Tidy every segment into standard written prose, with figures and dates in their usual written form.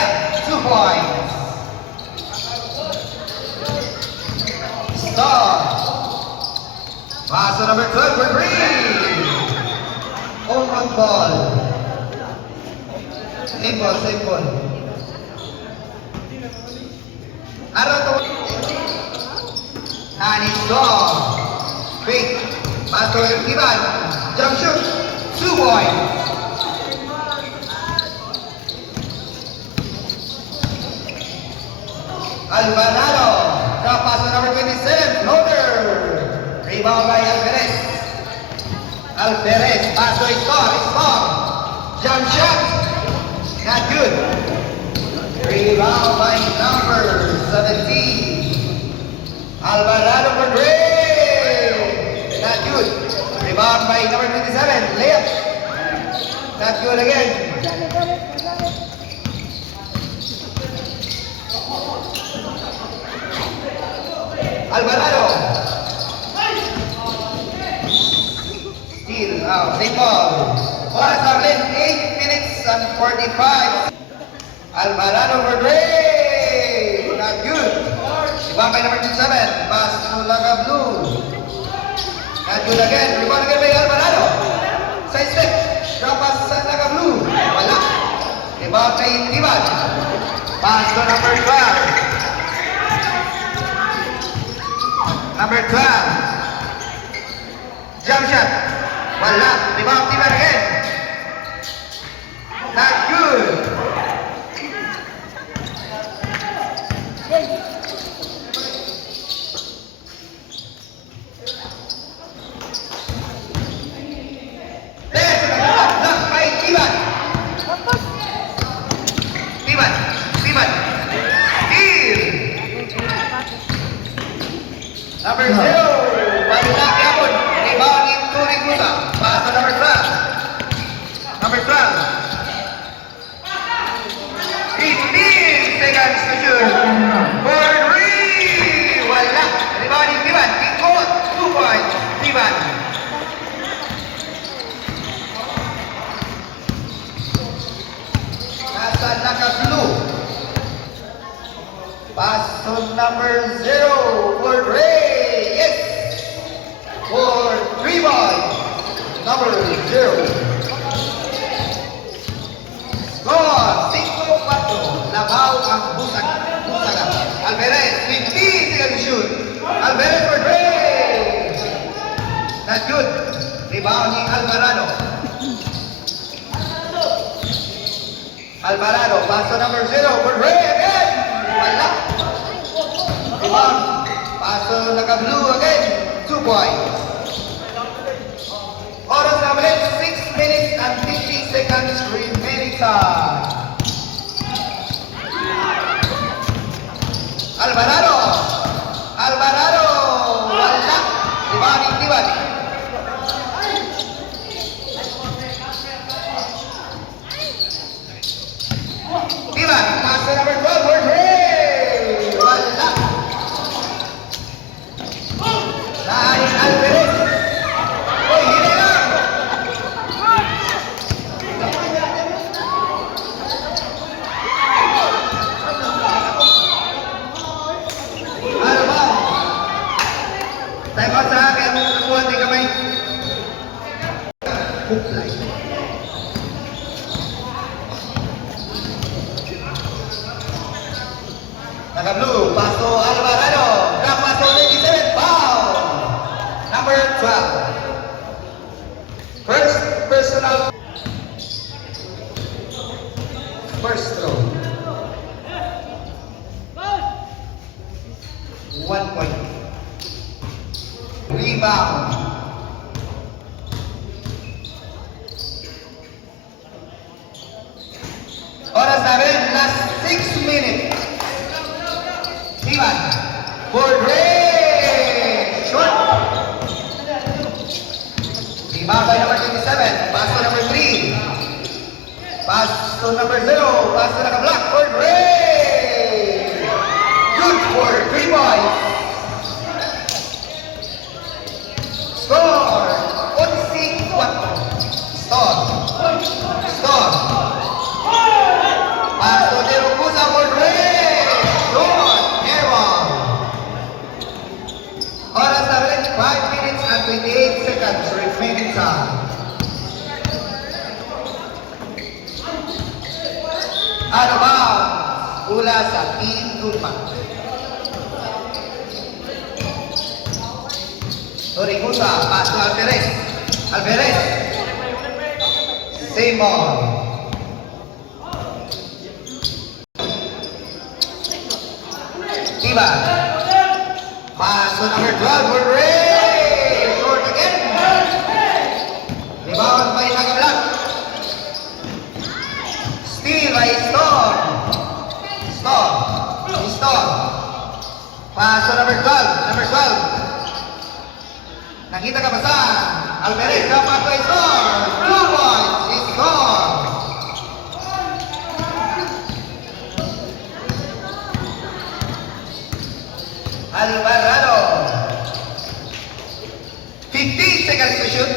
Leah, 2 points. Star. Pass to number 12 for green. On ball. Simple. Araw to. And it's gone. Quick. Pass to Ivan. Jump shoot. 2 points. Alvarado. Drop pass to number 27. Loader. Rebound by Alvarez. Alvarez. Pass to Star. Jump shot. Not good. Rebound by number 17. Alvarado for Gray. Not good. Rebound by number 27. Layup. Not good again. Alvarado. Steal. Same ball. Oras Arlen, 8 minutes and 45. Alvarado for Gray. Not good. Rebound by number 27. Pass to Laga Blue. Not good again. Rebound again by Alvarado. Side step. Drop pass sa Laga Blue. Wala. Rebound by Ivan. Pass to number 12. Number 12. Jump shot. Wala. Rebound Ivan again. Not good. Number 0, Balila Yapon, rebound in Turing Musa, pass to number 12. Number 12. 15 seconds to shoot. For 3, wala. Rebound in Tiban, Tingkot, 2 points, Tiban. Nasa Naka Blue. Pass to number 0 for Ray. Yes. For 3 points. Number 0. Score. 5-4. Labaw ang Busaga. Alvarez. 15 seconds shoot. Alvarez for Ray. Not good. Rebounding Alvarado. Alvarado. Pass to number 0 for Ray again. Wala. Rebound. Paso naka-blue again. 2 points. Oras na ulit. 6 minutes and 50 seconds remaining time. Alvarado. Wala. Rebounding Tiban. Tiban. Paso number 12 for Ray. Alvarez. Uy, hindi lang. Ano ba? Time out sa akin. Kukuha din kamay. Kuklay. Naka-blue. Paso Alvarado. Drop paso 27. Foul. Number 12. First personal. First throw. 1 point. Rebound. Oras namin, last 6 minutes. Ivan. For Ray. Short. Rebound by number 27. Pass to number 3. Pass to number 0. Pass to naka-block for Ray. Good for 3 points. Score. 11-4. Stop. Pass to 0. 5 minutes and 28 seconds remaining time. Ano ba? Mula sa Team Tulpa. Torigusa, paso Alvarez. Alvarez. Simon. Iba. Paso number 12 for Ray. Short again. Rebound by Nagablak. Steal by Storm. Storm. Paso number 12. Number 12. Nakita ka ba sa Alvarez? Dapat by Storm. 2 points. Is gone. Alvarado. 15 seconds to shoot.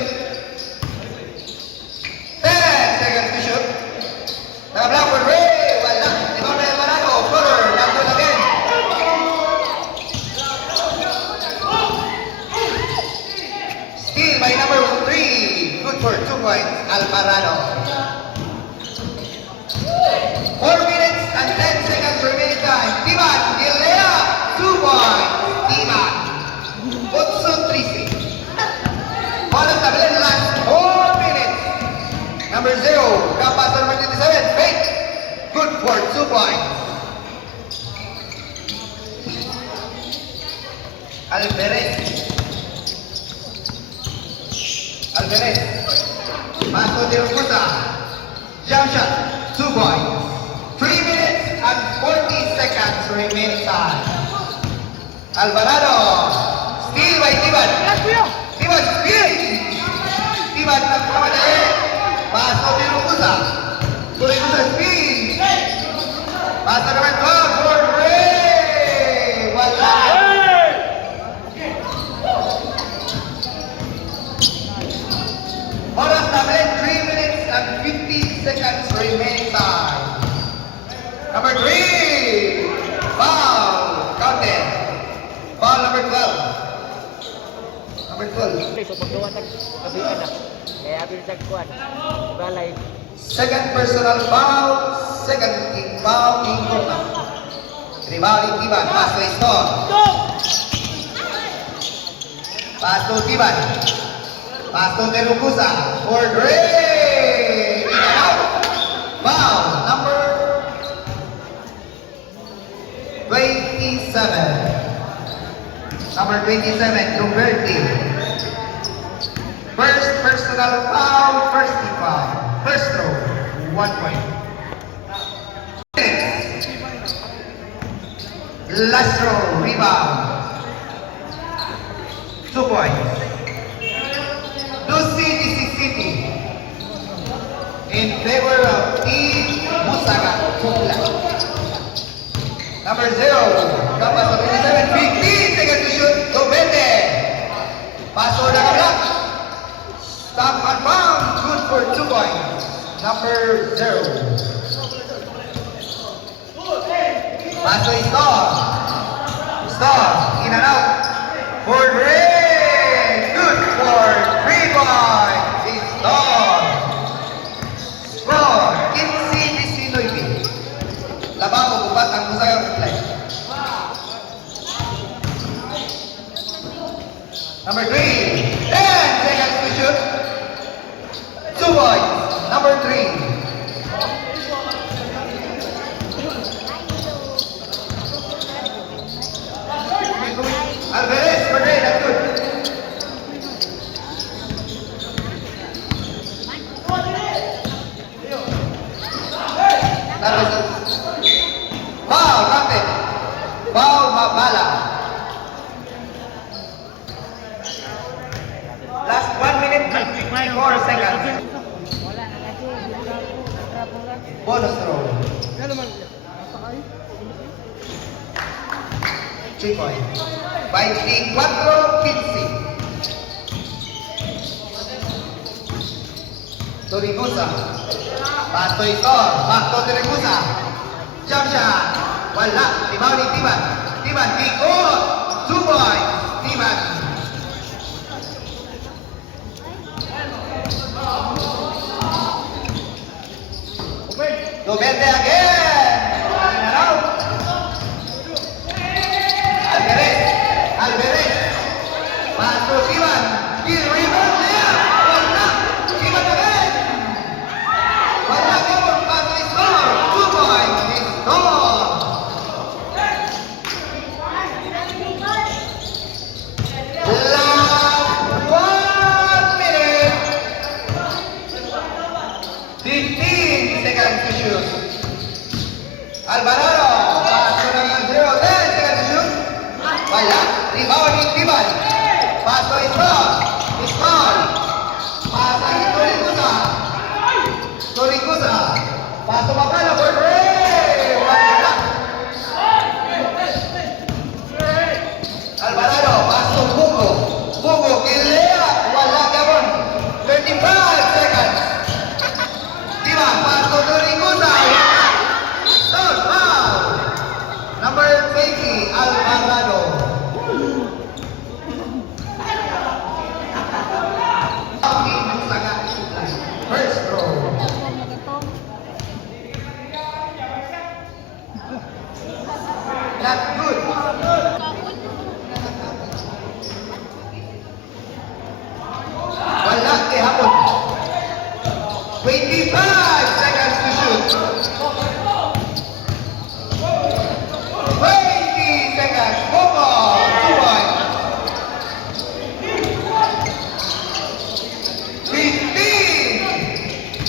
10 seconds to shoot. Naka-block for Ray. Wala. Ikaw na Alvarado. Scorer. Not good again. Steal by number 3. Good for 2 points. Alvarado. 4 minutes and 10 seconds remaining time. Timan. Gilea. 2 points. Timan. Otso Triste. Walang tablet last 4 minutes. Number 0. Kapas number 27. Fake. Good for 2 points. Alvarez. Paso de Rosa. Jump shot. 2 points. 3 minutes and 40 seconds remaining time. Alvarado. Steal by Tiban. Tiban steal. Tiban nagkamadali. Paso de Rosa. Rosa steal. Paso naman 12 for Ray. Wala. Oras namin, 3 minutes and 50 seconds remaining time. Number 3, foul, counted. Foul number 12. Number 12. So paggawa tag kabitan na. Kaya abi sa kuan. Balay. Second personal foul, second team foul, Ingkota. Rebound Tiban, pass to Storm. Pass to Tiban. Pass to Telugusa for Ray. In and out. Foul number 27. Number 27, Roberti. First personal foul, first team foul. First throw, 1 point. Last throw, rebound. 2 points. City in favor of Team Musaga Kukla. Number 0, Kapas of 27, 15 seconds to shoot, Dobete. Paso na kablock. Stop and bound, good for 2 points. Number 0. Paso is Storm, in and out. For Ray, good for 3 points. Score 15-19. Labang mo bubat ang Musaga play. Number 3, 10 seconds to shoot. 2 points. Number 3. Alvarez, Madrid, that's good. Foul, captain. Foul, Mabala. Last 1 minute and 54 seconds. Bonus throw. 3 points. 24-15. Torigusa. Pass to Storm. Back to Torigusa. Jump shot. Wala. Tibaw ni Tiban. Tiban. Ikot. 2 points. Tiban. Paso Siman. Kill rebound niya. Wala. Siman again. Wala gawin. Paso score. 2 points. Score. Last 1 minute. 15 seconds to shoot. Alvarado. Paso naman 0. 10 seconds to shoot. Wala. Rebound ni Tiban. Paso Isbon. Isbon. Pasa ni Torikusa. Torikusa. Paso Mapala for Ray. Wala. Alvarado. Paso Bugo. Bugo. Kilea. Wala gawon. 35 seconds. Tiban. Paso Torikusa. Stone. Foul. Number 20. Alvarado. First row. Not good. Wala kay hapon. 25 seconds to shoot. 20 seconds. Bobo. 2 points. 15.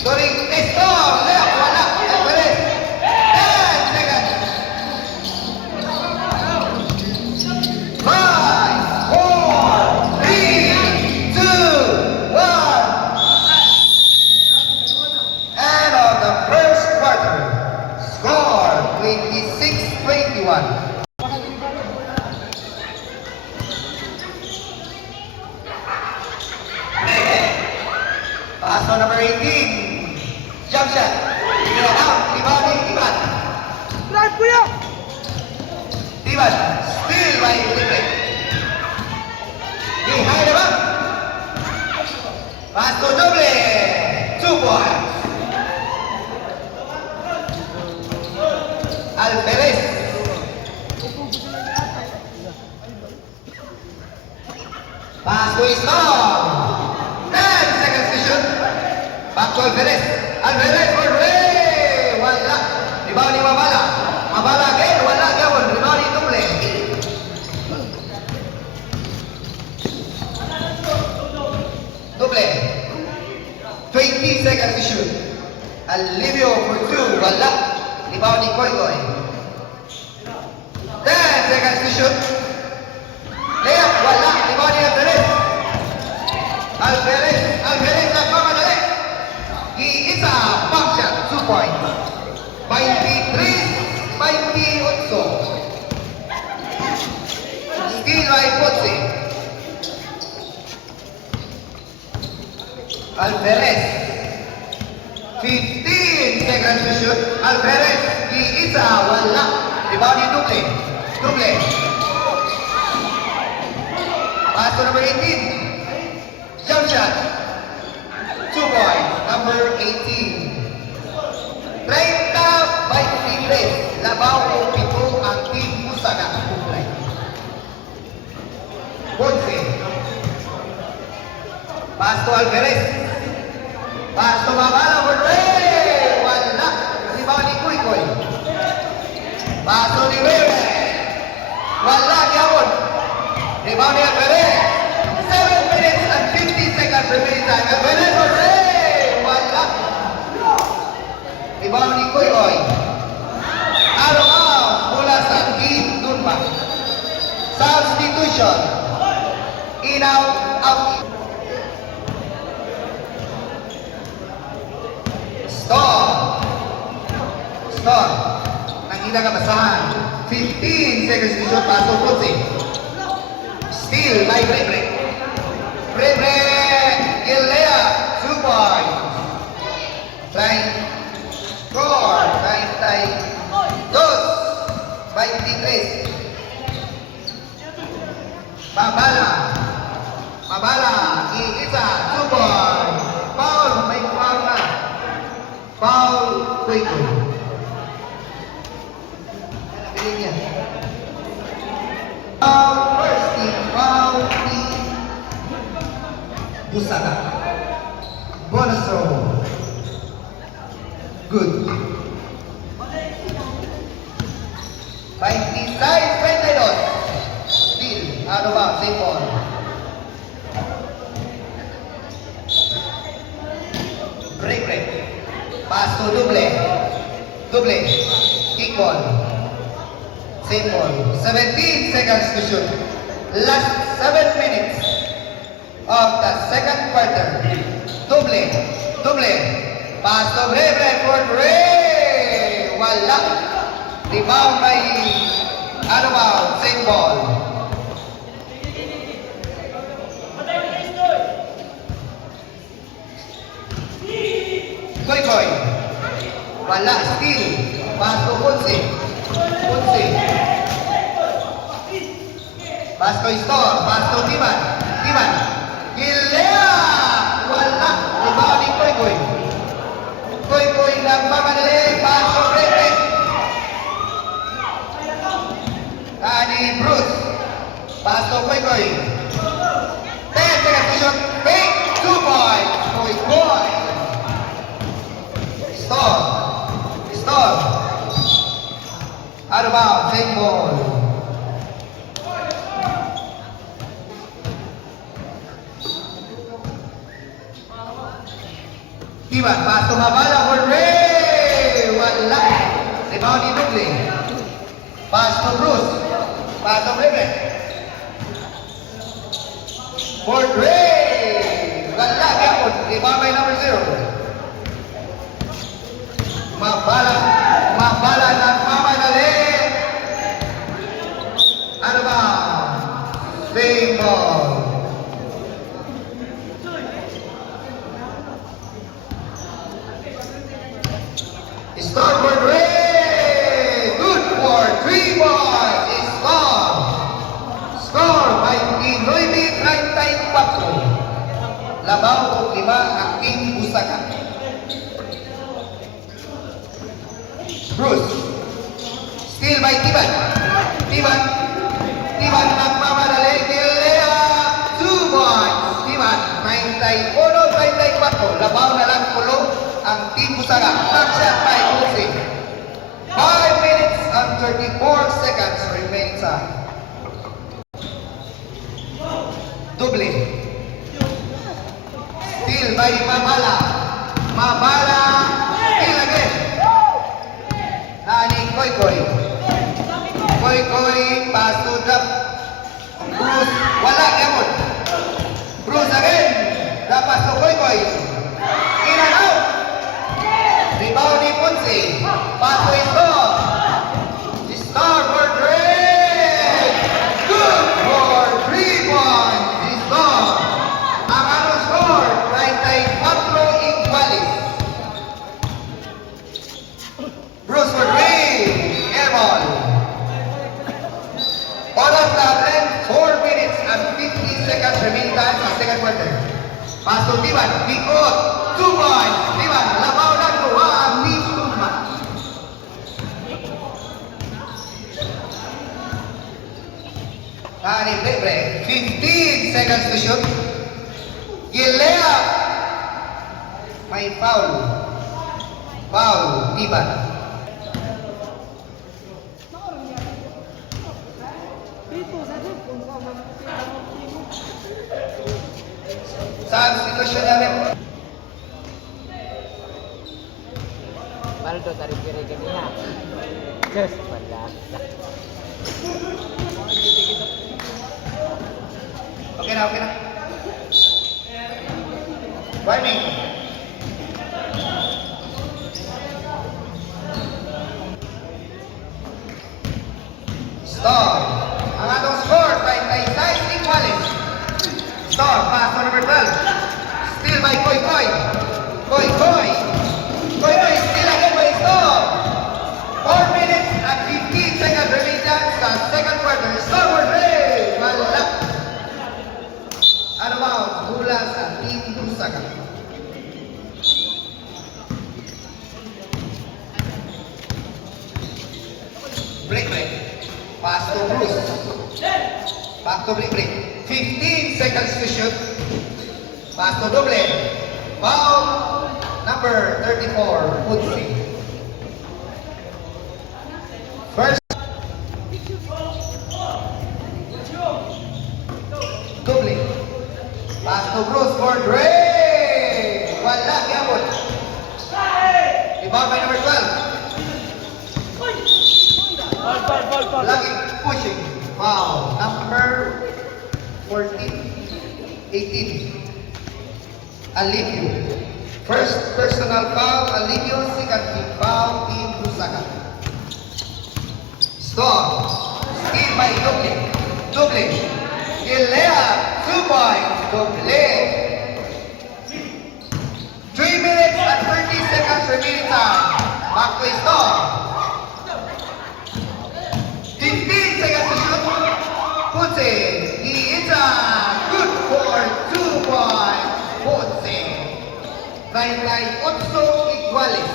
Turing Testo. Left. Wala. Alvarez. 10 seconds. 5, 4, 3, 2, 1. And on the first quarter, score 26-21. Paso number 18. Jump shot. Get out. Rebounding. Tiban. Drive, kuya! Tiban. Steal by Felipe. Behind the back. Paso doble. 2 points. Alvarez. Paso is long. 10 seconds to shoot. Back to Alvarez. Alvarez for Ray. Wala. Rebound ni Mabala. Mabala again. Wala gawon. Rebound ni Tumble. Tumble. 20 seconds to shoot. Alivio for 2. Wala. Rebound ni Koy Koy. 10 seconds to shoot. Layup. Wala. Rebound ni Alvarez. Alvarez. Alvarez nagmamadali. He is a back shot. 2 points. 23, 28. Steal by Potse. Alvarez. 15 seconds to shoot. Alvarez. He is a wala. Rebound ni Duble. Duble. Pass to number 18. Jump shot. 2 points. Number 18. 30 by 3. Labaw o pito ang Team Musaga. Ponce. Pass to Alvarez. Pass to Mabala for Ray. Wala. Rebound ni Kuy Kuy. Pass to ni Rebe. Wala gyapon. Rebound ni Alvarez. 7 minutes and 50 seconds remaining time. Alvarez for Ray. Wala. Rebound ni Kuy Kuy. Out mula sa Team Dunma. Substitution. In out. Stop. Nangina ka basahan. 15 seconds to shoot. Paso Ponce. Steal by Brebre. Brebre. Ilea. 2 points. Trying. Score. 23. Mabala. Mabala. Iisa. 2 points. Foul. May foul na. Foul. Quickly. Foul first team. Foul team. Busaka. Bonus throw. Good. 26-22. Still, out of bounds, same ball. Break. Pass to Duble. Kick ball. Same ball. 17 seconds to shoot. Last 7 minutes of the second quarter. Duble. Pass to Bre for Bre. Wala. Rebound by out of bounds. Same ball. Koy. Wala. Still. Pass to Punse. Pass to Store. Pass to Timan. Gilea. Wala. Rebound ni Koy. Koy nagmamadali. Pass to Brete. Ani Bruce. Pass to Koy. 10 seconds to shoot. Big 2 points. Koy. Store. Out of bounds, same ball. Ivan, pass to Mabala for Ray. Wala. Rebound ni Dugle. Pass to Bruce. Pass to Rebe. For Ray. Wala. Gapon. Rebound by number 0. Mabala nagmamadali. Ano ba? Same ball. Starboard Ray. Good for 3 points. Score by 19-34. Labaw o 5 ang Team Busaka. Bruce. Still by Tiban nagmamadali. Gilea. 2 points. Tiban. 91-34. Labaw na lang kulong ang Team Busaka. Back shot by Bruce. 5 minutes and 34 seconds remaining sa Duble. Still by Mabala. Still again. Nani Koy. Pass to drop. Bruce. Wala. Gamon. Bruce again. Drop pass to Koy. In and out. Rebound ni Ponce. Pass to Store. Star for Drake. Good for 3 points. Store. Ang anong score? 34 iguales. Bruce for Drake. Airball. Oras natin, 4 minutes and 50 seconds remaining time sa second quarter. Pass to Tiban. Bikot. 2 points. Tiban. Labaw na kuha ang Team Tumba. Break. 15 seconds to shoot. Gilea. May foul. Tiban. Sa sitwasyon namin. Baldo tarik kiri niya. Diyos pala. Okay na. Warning. Stop. Ang atong score, 36 iguales. Stop. Pass to number 12. Still by Koy. Koy, still again by Stop. 4 minutes and 15 seconds remaining sa second quarter. Stop for Ray. Wala. Ano ba? Mula sa Team Busaka. Break. Pass to Bruce. Back to break. 15 seconds to shoot. Pass to double. Foul number 34, Putri. First. Double. Pass to Bruce for Dre. Wala, gabon. Rebound by number 12. Lagi pushing. Foul. Number 14. 18. Alivio. First personal foul, Alivio. Second team foul, Team Lusaka. Stop. Steal by Duble. Duble. Gilea. 2 points. Duble. 3 minutes and 30 seconds remaining time. Back to stop. 15 seconds to shoot. Puts it. He is a good for 2 points. Puts it. 38 iguales.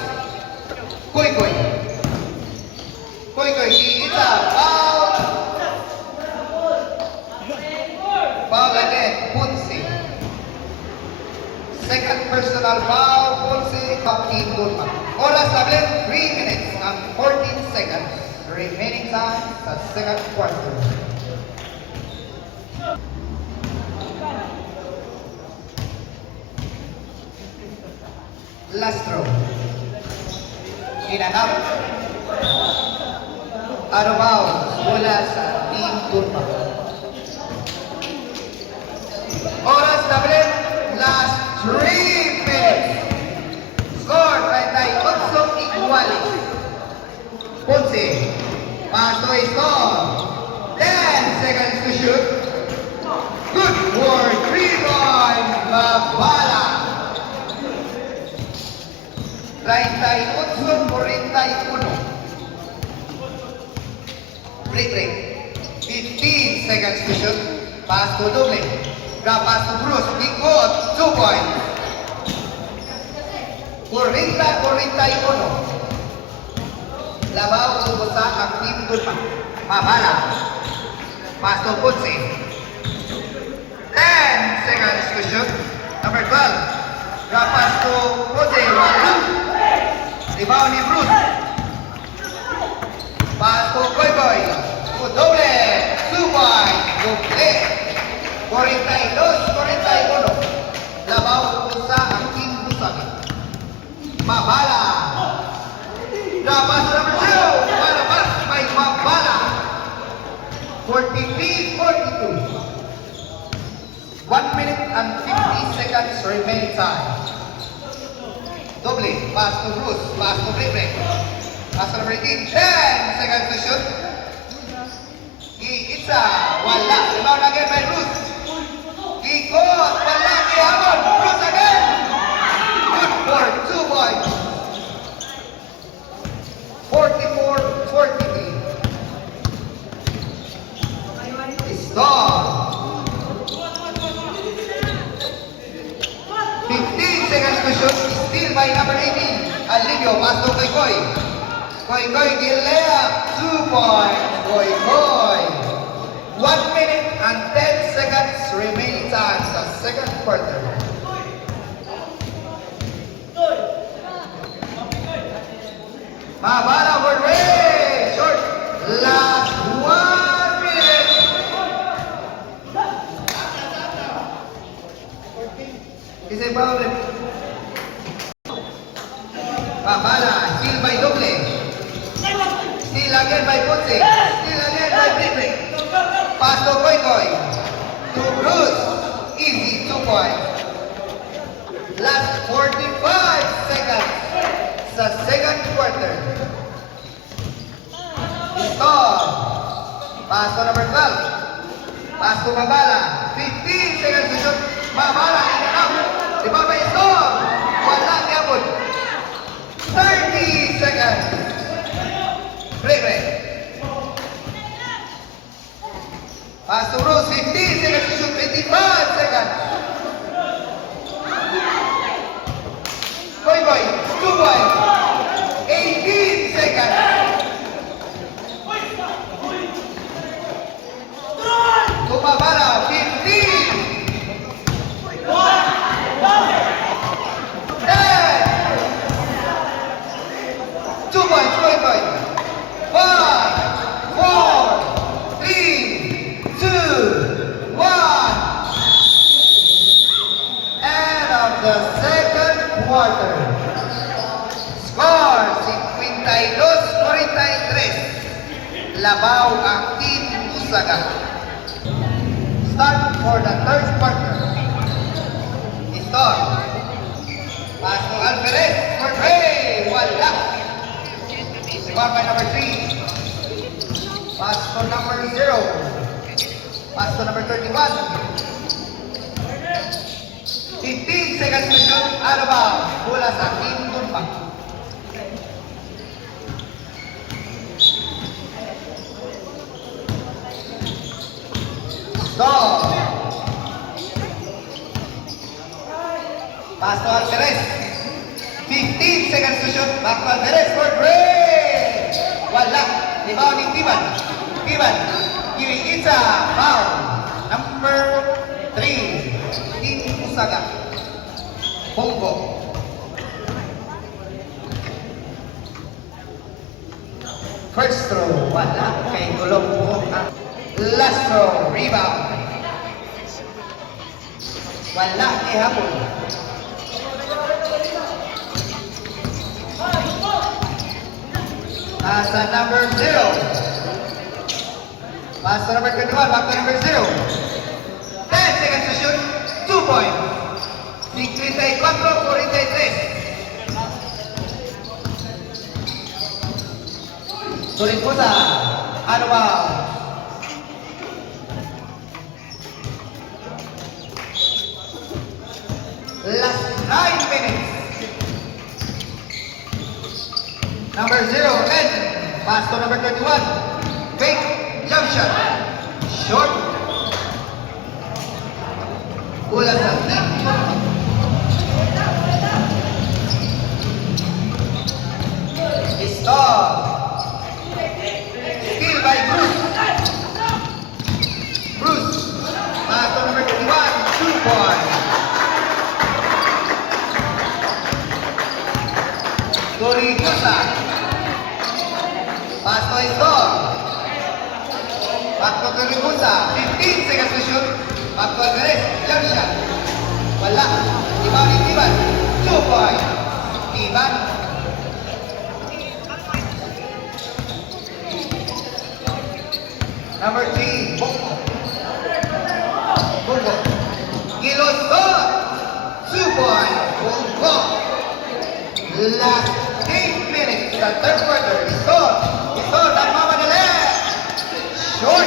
Koy Koy. Koy Koy. He is a foul. Foul again. Puts it. Second personal foul. Puts it. Team Tulma. Oras tablet 3 minutes and 14 seconds. Remaining time sa second quarter. Last throw. In and out. Out of bounds. Mula sa Team Tulma. Oras tablet. Last 3 minutes. Score 38 iguales. Ponce. Paso score. 10 seconds to shoot. Good for 3 points. Mabala. 38-41. Break. 15 seconds to shoot. Pass to Duble. Grab pass to Bruce. Big goal. 2 points. 40-41. Labaw ubusa ang Team Tulma. Mabala. Pass to Ponce. 10 seconds to shoot. Number 12. Grab pass to Ponce. Wala. Rebound ni Bruce. Pass to Koy Koy. Doble. 2 points. Doble. 42-41. Labaw ubusa ang Team Lusaka. Mabala. Grab pass to number 2. Para pass by Mabala. 43-42. 1 minute and 50 seconds remaining time. Doble. Pass to Bruce. Pass to Break. Pass to number 18. 10 seconds to shoot. Iitsa. Wala. Rebound again by Bruce. Ikot. Wala. Ihamon. Bruce again. Good for 2 points. 44-43. Stop. 15 seconds to shoot. Steal by number 18. Alivio. Pass to Koy Koy. Koy Koy. Gilea. 2 points. Koy Koy. 1 minute and 10 seconds remaining time sa second quarter. Mabala for Ray. Short. Last 1 minute. Isa pa ulit. Mabala. Steal by Doble. Steal again by Ponce. Steal again by Break. Pass to Koy Koy. To Bruce. Easy 2 points. Last 45 seconds sa second quarter. Stop. Pass to number 12. Pass to Mabala. 15 seconds to shoot. Mabala in and out. Rebound by Stop. Wala niabot. 30 seconds. Break. Pass to Bruce. 15 seconds to shoot. 25 seconds. Koy Koy. 2 points. 18 seconds. Tumabala, 15. labaw ang Team Usaga. Start for the third quarter. Istor. Pass to Alvarez for Trey. Wala. Score by number 3. Pass to number 0. Pass to number 31. 15 seconds to shoot. Out of bounds. Bola sa Team Tumpang. Stop. Pass to Alvarez. 15 seconds to shoot. Back to Alvarez for Gray. Wala. Rebound ni Tiban. Tiban. Giving Itza. Foul. Number 3. Team Usaga. Bongo. First throw. Wala. Kay Gulong po. Last throw. Rebound. Wala ni Hapon. Nasa number 0. Pass to number 21. Back to number 0. 10 seconds to shoot. 2 points. 54-43. Sulit po sa ano ba? Last 9 minutes. Number 0, 10. Pass to number 31. Fake jump shot. Short. Bola sa team. Stop. Steal by Bruce. Bruce. Pass to number 21. 2 points. Torigusa. Pass to Istor. Back to Torigusa. 15 seconds to shoot. Back to Alvarez. Jump shot. Wala. Ibaw ni Tiban. 2 points. Tiban. Number 3. Bongo. Bongo. Gilosot. 2 points. Bongo. Last 8 minutes sa third quarter. Istor. Istor. Nagmamadali. Short.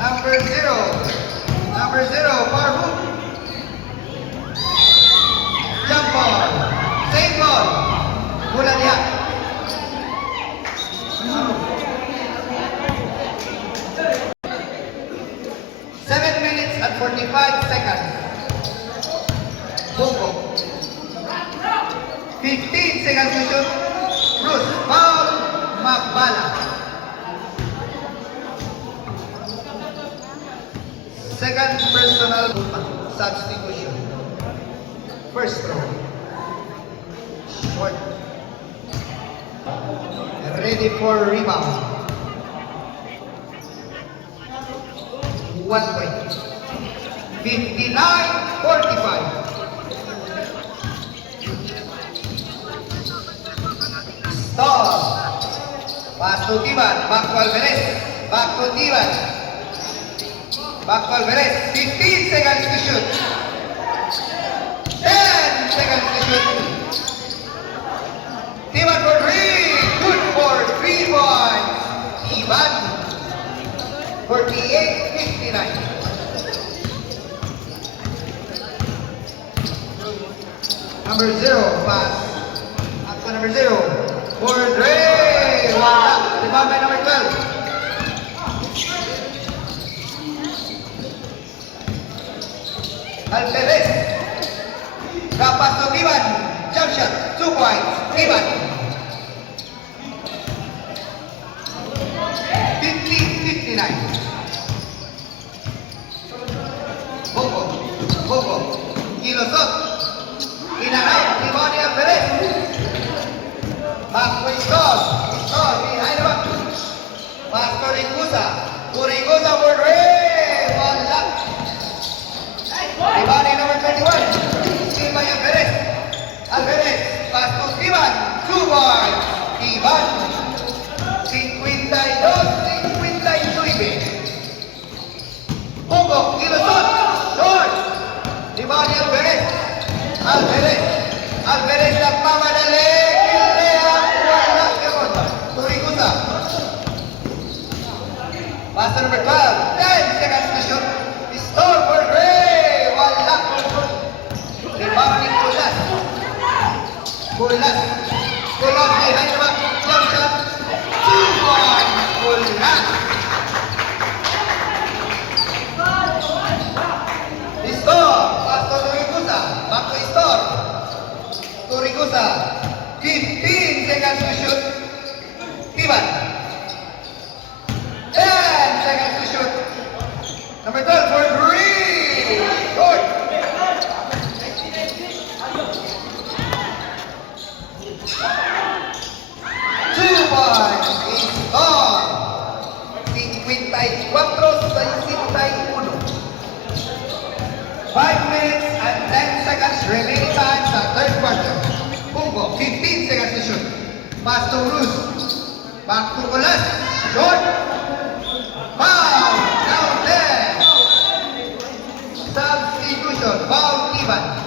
Number 0. Number 0. Far hook. Jump ball. Same ball. Bola niya. Seven minutes and 45 seconds. Bongo. 15 seconds to shoot. Bruce. Foul. Mabala. Second personal substitution. First throw. Short. Ready for rebound. 1 point. 59-45. Stop. Pass to Tiban. Back to Alvarez. Back to Tiban. Back to Alvarez. 15 seconds to shoot. 10 seconds to shoot. Tiban for 3. Good for 3 points. Tiban. 48-59. Number 0. Pass. Up to number 0. For Dre. Wala. Rebound by number 12. Alvarez. Kapas to Tiban. Jump shot. 2 points. Tiban. 50-59. Bongo. Bongo. Gilosot. Inaraw. Rebound ni Alvarez. Back to Istor. Istor. Behind the back. Pass to Rigusa. Rigusa for Dre. Wala. Rebound ni number 21. Steal by Alvarez. Alvarez. Pass to Tiban. 2 points. Tiban. 52-59. Hugo, ilusot. Short. Tiban ni Alvarez. Alvarez nagmamadali. Kilea. Wala. Turigusa. Master number 12. 10 seconds to shoot. Store for Gray. Wala. Tiban ni Kulas behind the back. Jump shot. 2 points. Kulas. Store. Pass to Turigusa. Back to Store. Turigusa. 15 seconds to shoot. Tiban. 10 seconds to shoot. Number 12 for Green. Short. Store. 54-61. 5 minutes and 10 seconds remaining time sa third quarter. Pungo, 15 seconds to shoot. Pass to Ruz. Back to Kulas. Short. Foul. Down there. Substitution. Foul Tiban.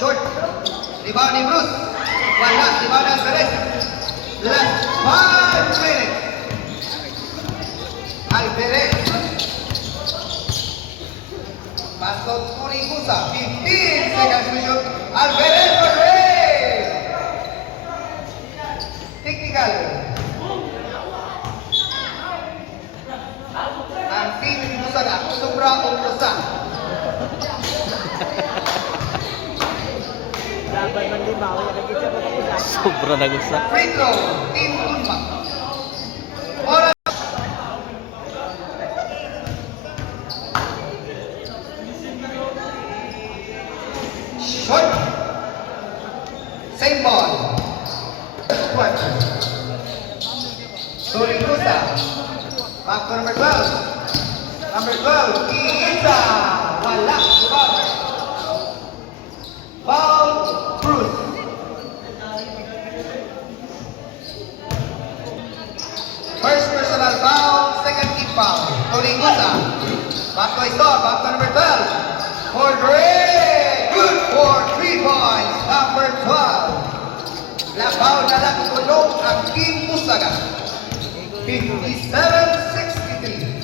Short. Rebound ni Bruce. Wala. Rebound ni Alvarez. Last 5 minutes. Alvarez. Pass to Turigusa. 15 seconds to shoot. Alvarez for Ray. Technical. Ang team ni Musaga. Sobra o Musa. Laban man lima, wala lagi sa mga Sobra na gusto. Free throw. Team Tunma. Oras. Short. Same ball. Squat. Turigusa. Back to number 12. Number 12. Iisa. Wala. Foul. Foul. Bruce. First personal foul. Second team foul. Turigusa. Back to Isor. Back to number 12. For Gray. Good for 3 points. Number 12. Labaw na lang tulong ang Team Musaga. 57-63.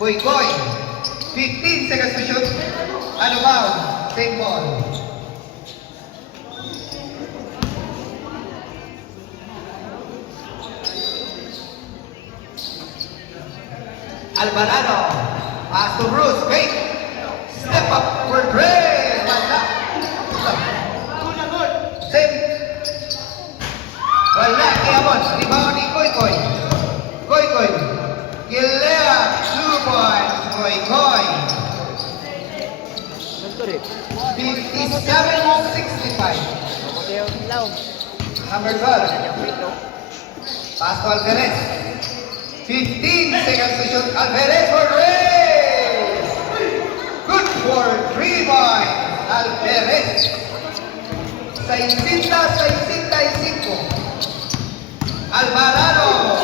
Koy. 15 seconds to shoot. Ano ba? Same ball. Alvarado. Pass to Bruce. Wait. Step up for Gray. Wala. Same. Wala. Kiamon. Rebound ni Koy. Kilea. 2 points. Koy. Nagtuloy. 57-65. Kasi yung ilaw. Number 12. Kanyang free throw. Pass to Alvarez. 15 seconds to shoot. Alvarez for Ray. Good for 3 points. Alvarez. 65. Alvarado.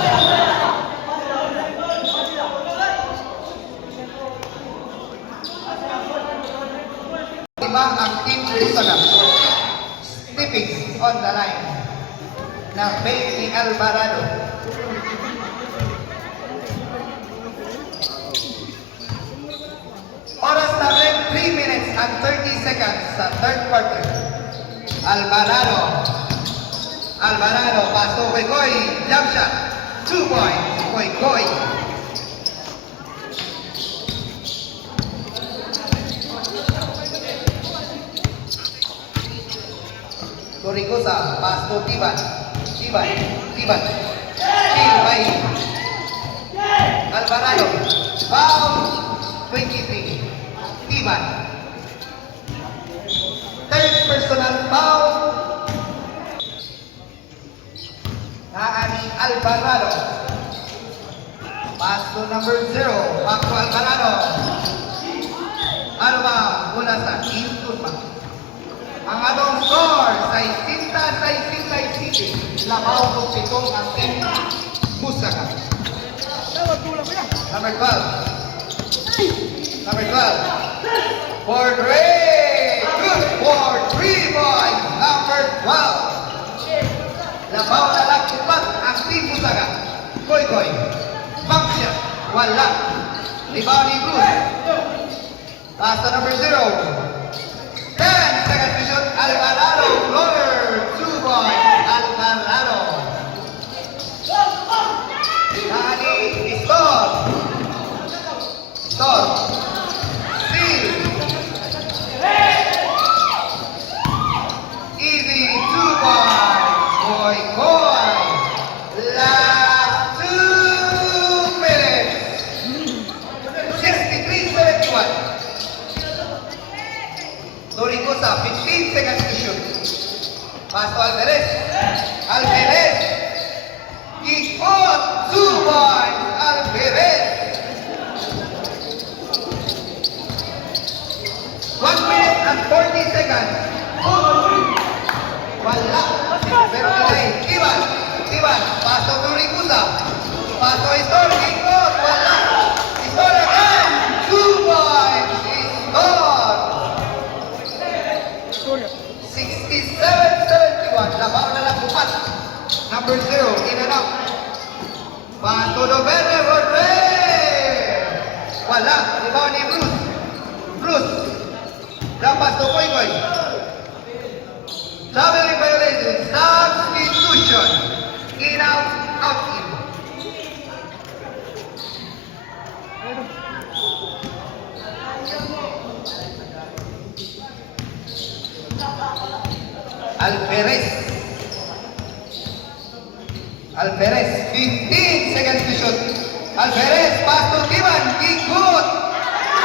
Diba ang team Musaga? Stepping on the line. Na bait ni Alvarado. Oras natin 3 minutes and 30 seconds sa third quarter. Alvarado, pass to Koy. Jump shot. 2 points. Koy. Turigusa, pass to Tiban. Alvarado, foul 23. Tiban. Third personal foul. Naani Alvarado. Pass to number 0, Paco Alvarado. Ano ba? Mula sa Intunma. Ang atong score sa Isinta City. Labaw kung pitong ang team Musaka. Number 12. Number 12. For Ray. Good for 3 points. Number 12. Labaw na lakupat ang team Musaka. Koy. Baksya. Wala. Libaw ni Bruce. Pass to number 0. 10 seconds to shoot. Alvarado. Floater. 2 points. Alvarado. Nani. Stop. Steal. Easy. 2 points. Koy. Last 2 minutes. 63-71. Doricosa, 15 seconds to shoot. Pass to Alvarez. Alvarez. Kick out. 2 points. Alvarez. 1 minute and 40 seconds. Wala. 59. Ivan. Pass to Doricosa. Pass to Istor. Kick out. Wala. Istor again. 2 points. Istor. 67-71. Labaw na lang bukas. Number 0, in and out. Pato do Verde for Ray. Wala. Libaw ni Bruce. Dapat to Koy. Traveling violation. Substitution. In out in. Alvarez, 15 seconds to shoot. Alvarez, pass to Ivan, kick good.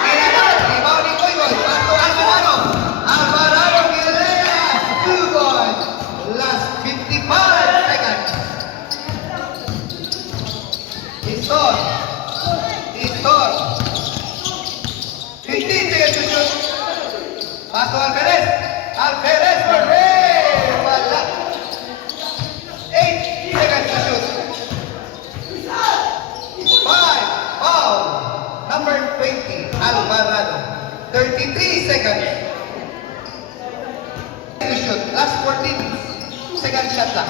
Ginagawa, libaw ni Koy, pass to Alvarado. Alvarado, Gilea, 2 points. Last 55 seconds. Istor. 15 seconds to shoot. Pass to Alvarez. Alvarez for Ray. Wala. 8 seconds to shoot. 5. Foul. Number 20. Alvarado. 33 seconds to shoot. Last 14 second shot lang.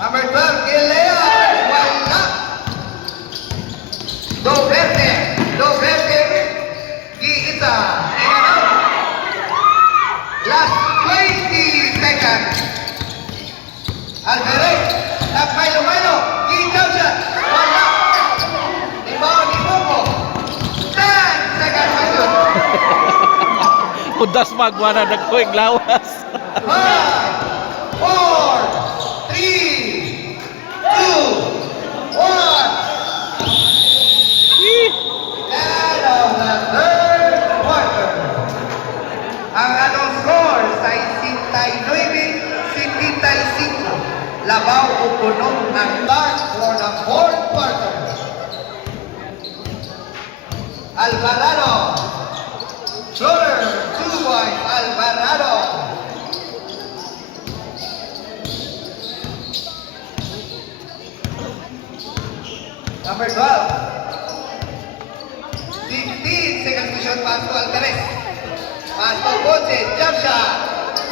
Number 12. Gilea. Wala. Do Verde. Giita. Last 20 seconds. Alvarez, Milo, ikaw siya. Wala. Libaw ni Bobo. 10 seconds to shoot. Udas magwana nagkuing lawas. 5, 4, 3, 2, 1. End of the third quarter. Ang atong score sa 69-75. Labaw o punong ang start for the fourth quarter. Alvarado. Floater. 2 points. Alvarado. Number 12. 15 seconds to shoot. Pass to Alvarez. Pass to Ponce. Jump shot.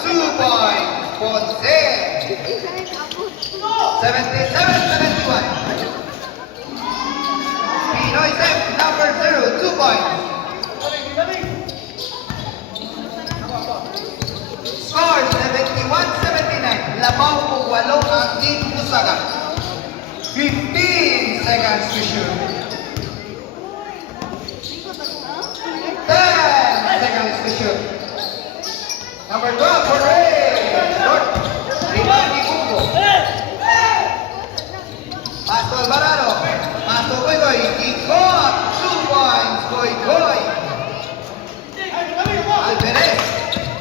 2 points. Ponce. 77-71. Pinoy Sep, number 0, 2 points. Score 71-79. Labaw po 8 ang team Musaka. 15 seconds to shoot. 10 seconds to shoot. Number 12 for Ray. Ribani Bugo. Pass to Alvarado. Pass to Koy. Ikot. 2 points. Koy.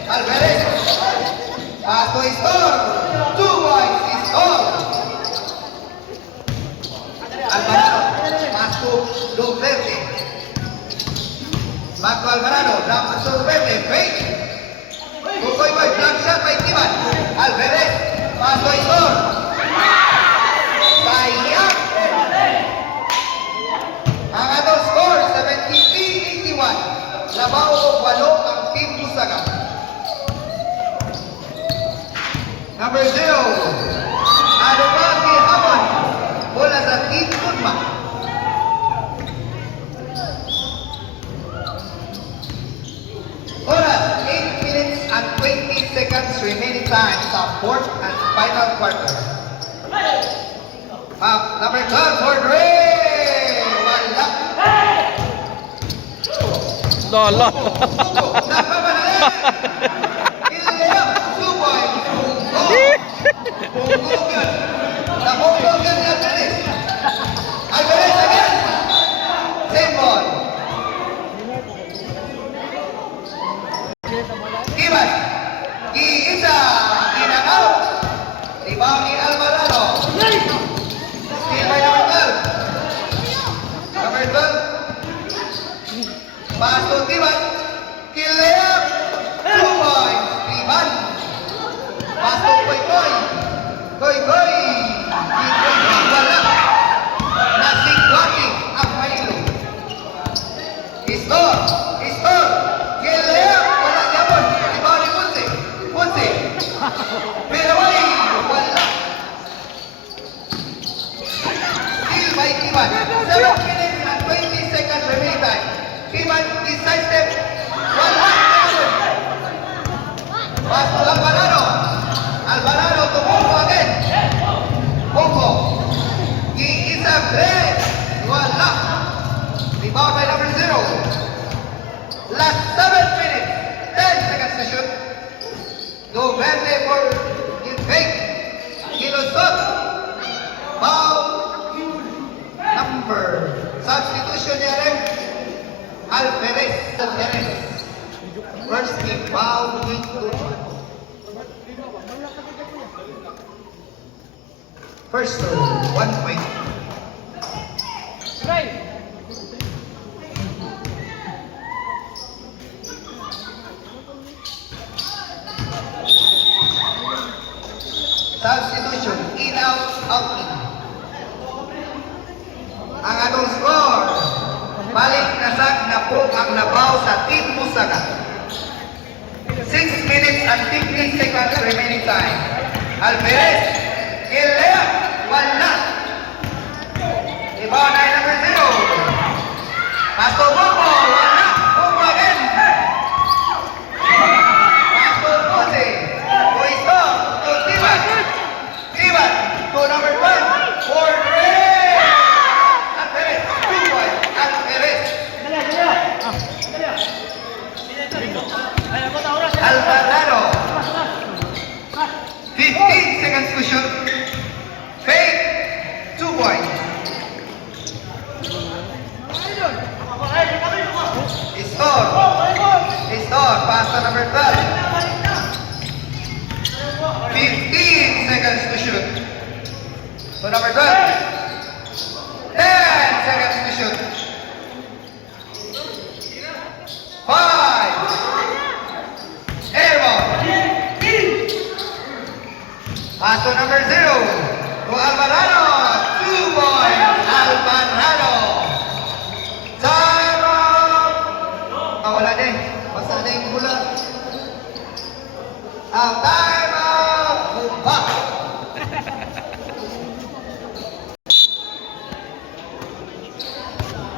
Alvarez. Pass to Istor. 2 points. Istor. Alvarado. Alvarado. Damaso Verde. Fake. Bukoy Boy. Block shot by Timan. Alvarez. Paso Isor. Sayang. Ang atong score, 73-81. Labaw o walo ang Team Busaga. Number 0. Ano ba si Hamon? Bola sa Team Kunma. Oras, 8 minutes and 20 seconds remaining time sa fourth and final quarter. Number 12 for Dre. Wala. Lolo. Nagpapanali. Ileo. Suboy. Punggugan. Napunggugan ni Alvarez. Alvarez again. Same ball. Kibat. Kiisa. Inangaw. Rebound ni Alvarado. Steal by number 12. Number 12. Pass to Timan. Kilea. 2 points. Timan. Pass to Koy Koy. Koy Koy. Wala. Nasigwati ang Manilo. Istor. Istor. Kilea. Wala gabon. Rebound ni Punse. Punse. Piraway. Wala. Steal by Timan. 7 minutes and 20 seconds remaining time. Timan is sidestep. Wala. Pass to Alvarado. Alvarado to Bongo again. Bongo. He is a break. Wala. Rebound by number 0. Last 7 minutes. 10 seconds to shoot. Go Verde for Fake. Kilosot. Foul. Number. Substitution niya rin. Alvarez. Alvarez. First team foul. First to 1 point. Substitution. In, out, out, in. Ang atong score. Balik nasag na po ang labaw sa Team Busaga. 6 minutes and 15 seconds remaining time. Alvarez. Kilea. Wala. Rebound ay number 0. Pasto Bongo. Wala. Bongo again. Pasto Ponce. Boisto. To Timan. Timan. To number 1. For Dre. Alvarez. 2 points. Alvarez. Alvarado. 15 seconds to shoot. Fake. 2 points. Istor. Istor. Pass to number 12. 15 seconds to shoot. To number 12. 10 seconds to shoot. 5. Airball. Pass to number 0. To Alvarado. 2 points. Alvarado. Time out. Wala din. Basta na yung bola. Time out. Bumba.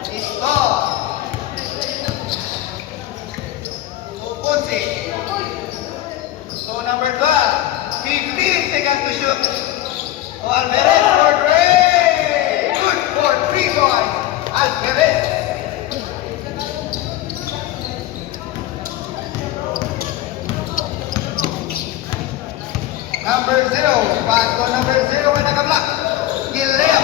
Istor. Ponce. So number 12. 15 seconds to shoot. So Alvarez for Dre. Good for 3 points. Alvarez. Number 0. Pass to number 0 ay naka-block. Kilea.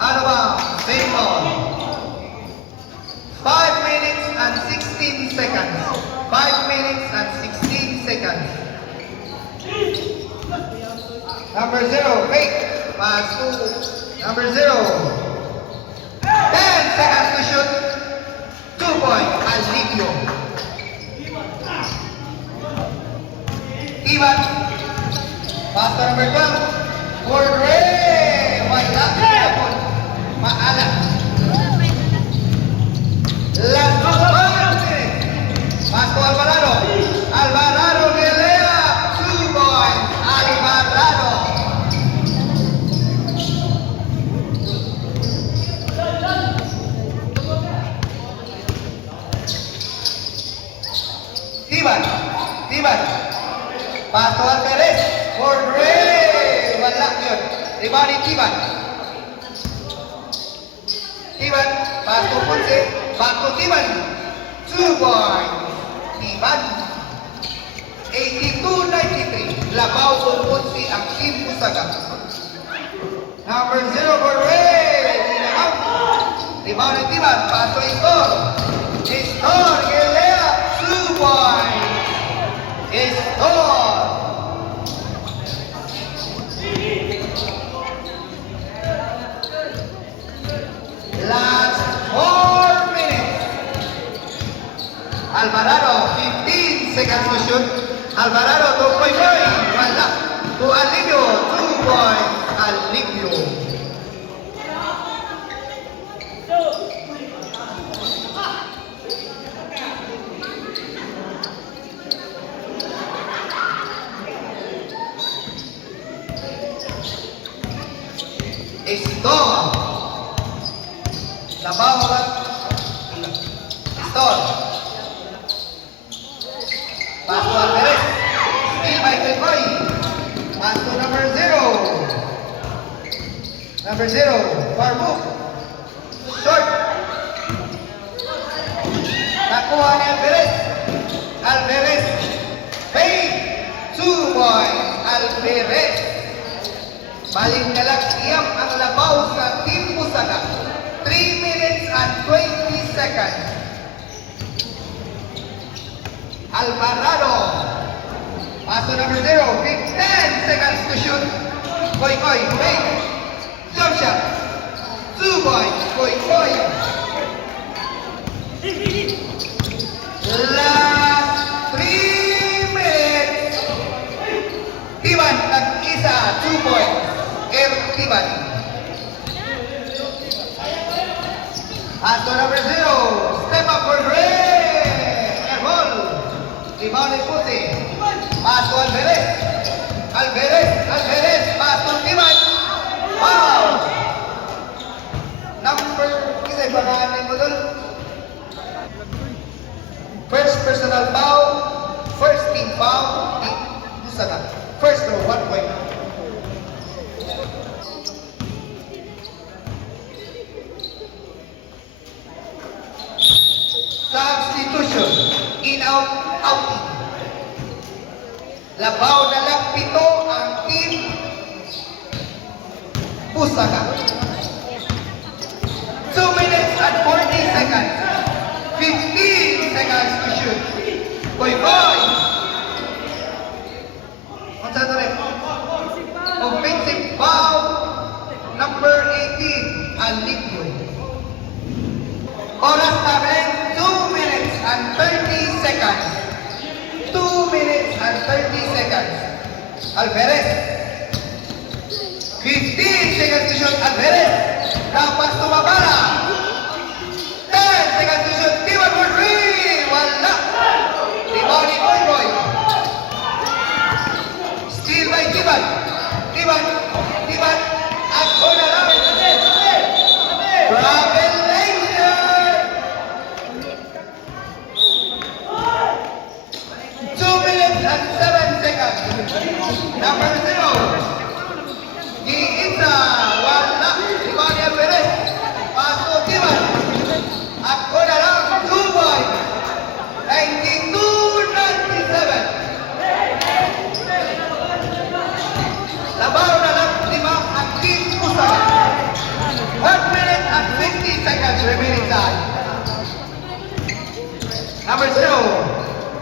Ano ba? Same ball. 5 minutes and 16 seconds. 5 minutes and 16 seconds. Number 0, fake. Pass to number 0. 10 seconds to shoot. 2 points, Alivio. Ivan, pass to number 12, Gordre, wala, hapon, maala. Last 5 minutes, pass to Alvarado, Alvarado Vilea, 2 points, Alvarado. Tiban, pass to Alvarez, Gordre, wala yun. Rebound ni Tiban, pass to Ponce, back to Tiban, 2 points, Tiban. 82-93, Labaw o Ponce ang Team Pusaga. Number 0, Gordre, out. Rebound ni Tiban, pass to Istor, Gelea, 2 points. Istor. Last 4 minutes. Alvarado, 15 seconds to shoot. Alvarado, 2 point. Wala. To Alivio, 2 points. Alivio. Istor. Labaw ba? Istor. Pass to Alvarez. Steal by Tekoy. Pass to number 0. Number 0, Farbook. Short. Nakuha ni Alvarez. Alvarez. Fade. 2 points. Alvarez. Balik na lang iyam ang labaw sa Team Pusaga. 3 minutes and 20 seconds. Alvarado. Paso number 0. 10 seconds to shoot. Koy, wait. Jump shot. 2 points. Koy. Last 3 minutes. Tiban, nag-isa. 2 points. Tiban. Paso number 0. Step up for Dre. Airball. Rebound ni Puti. Paso Alvarez. Paso Tiban. Wow! Number, isa yung pangalan mo doon? First personal foul. First team foul. Pusaga. First row, 1 point. Substitution. In, out, out. Labaw na lang 7 ang Team Pusaga. 2 minutes and 40 seconds. 15 seconds to shoot. Boy. Ang sa rin. Offensive foul. Number 18. Alivio. Oras namin. 2 minutes and 30 seconds. 2 minutes and 30 seconds. Alvarez. 15 seconds to shoot. Alvarez. Kapas tumabala. 10 seconds to shoot. Tiban for 3. Wala. Rebound ni Koy. Steal by Tiban. Ako na lang. Revelation. 2 minutes and 7 seconds. Number 0. Giisa. Wala. Rebound ni Alvarez. Paso Tiban. Ako na lang. 2 points. 92-97. Labaw na lang 5 ang Team Pusaga. 1 minute and 50 seconds remaining time. Number 0.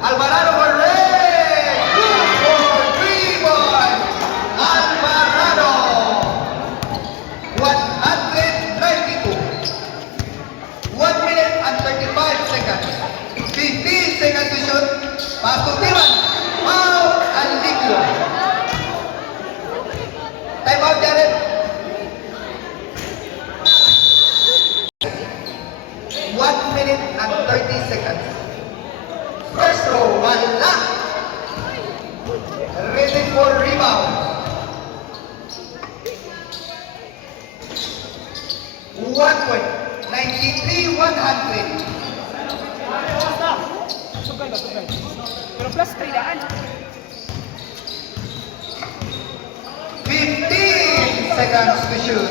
Alvarado for red. 2 for 3 points. Wala. Ready for rebound. 1 point. 93-100. Pero plus 3 daan. 15 seconds to shoot.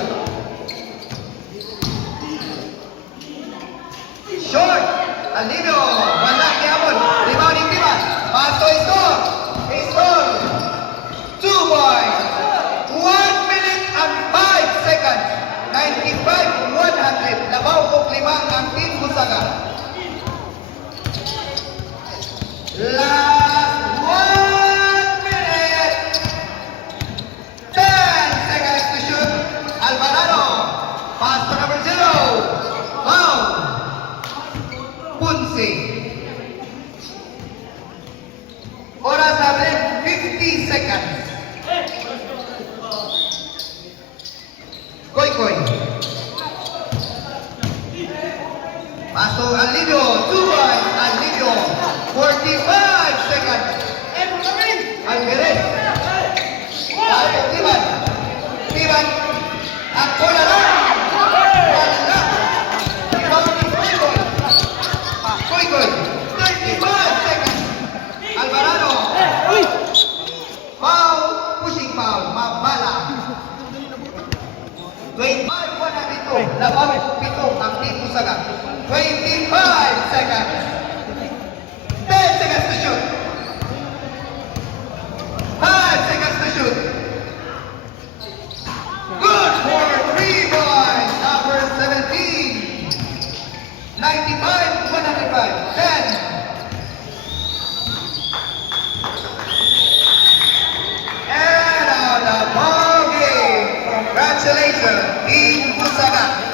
Short. Alino. Wala kiamon. Rebounding Timan. Pato score. Score. 2 points. 1 minute and 5 seconds. 95-100. Labaw o 5 ang Team Busaga. Last 1 minute. 10 seconds to shoot. Alvarado. Pass to number 0. Foul. Punse. Oras natin 50 seconds. Koy. Pass to Alivio. 2 points. Alivio. 45 seconds. Alvarez. Pato Timan. Timan. At bola lang. Wala. Rebounding Koy. 35 seconds. Alvarado. Foul. Pushing foul. Mabala. 25-102. Labaw o 7 ang Team Busaga. 25 seconds. 10 seconds to shoot. 5 seconds to shoot. Good for 3 points. Number 17. 95-105. 10. And out of ball game. Congratulations, Team Busaga.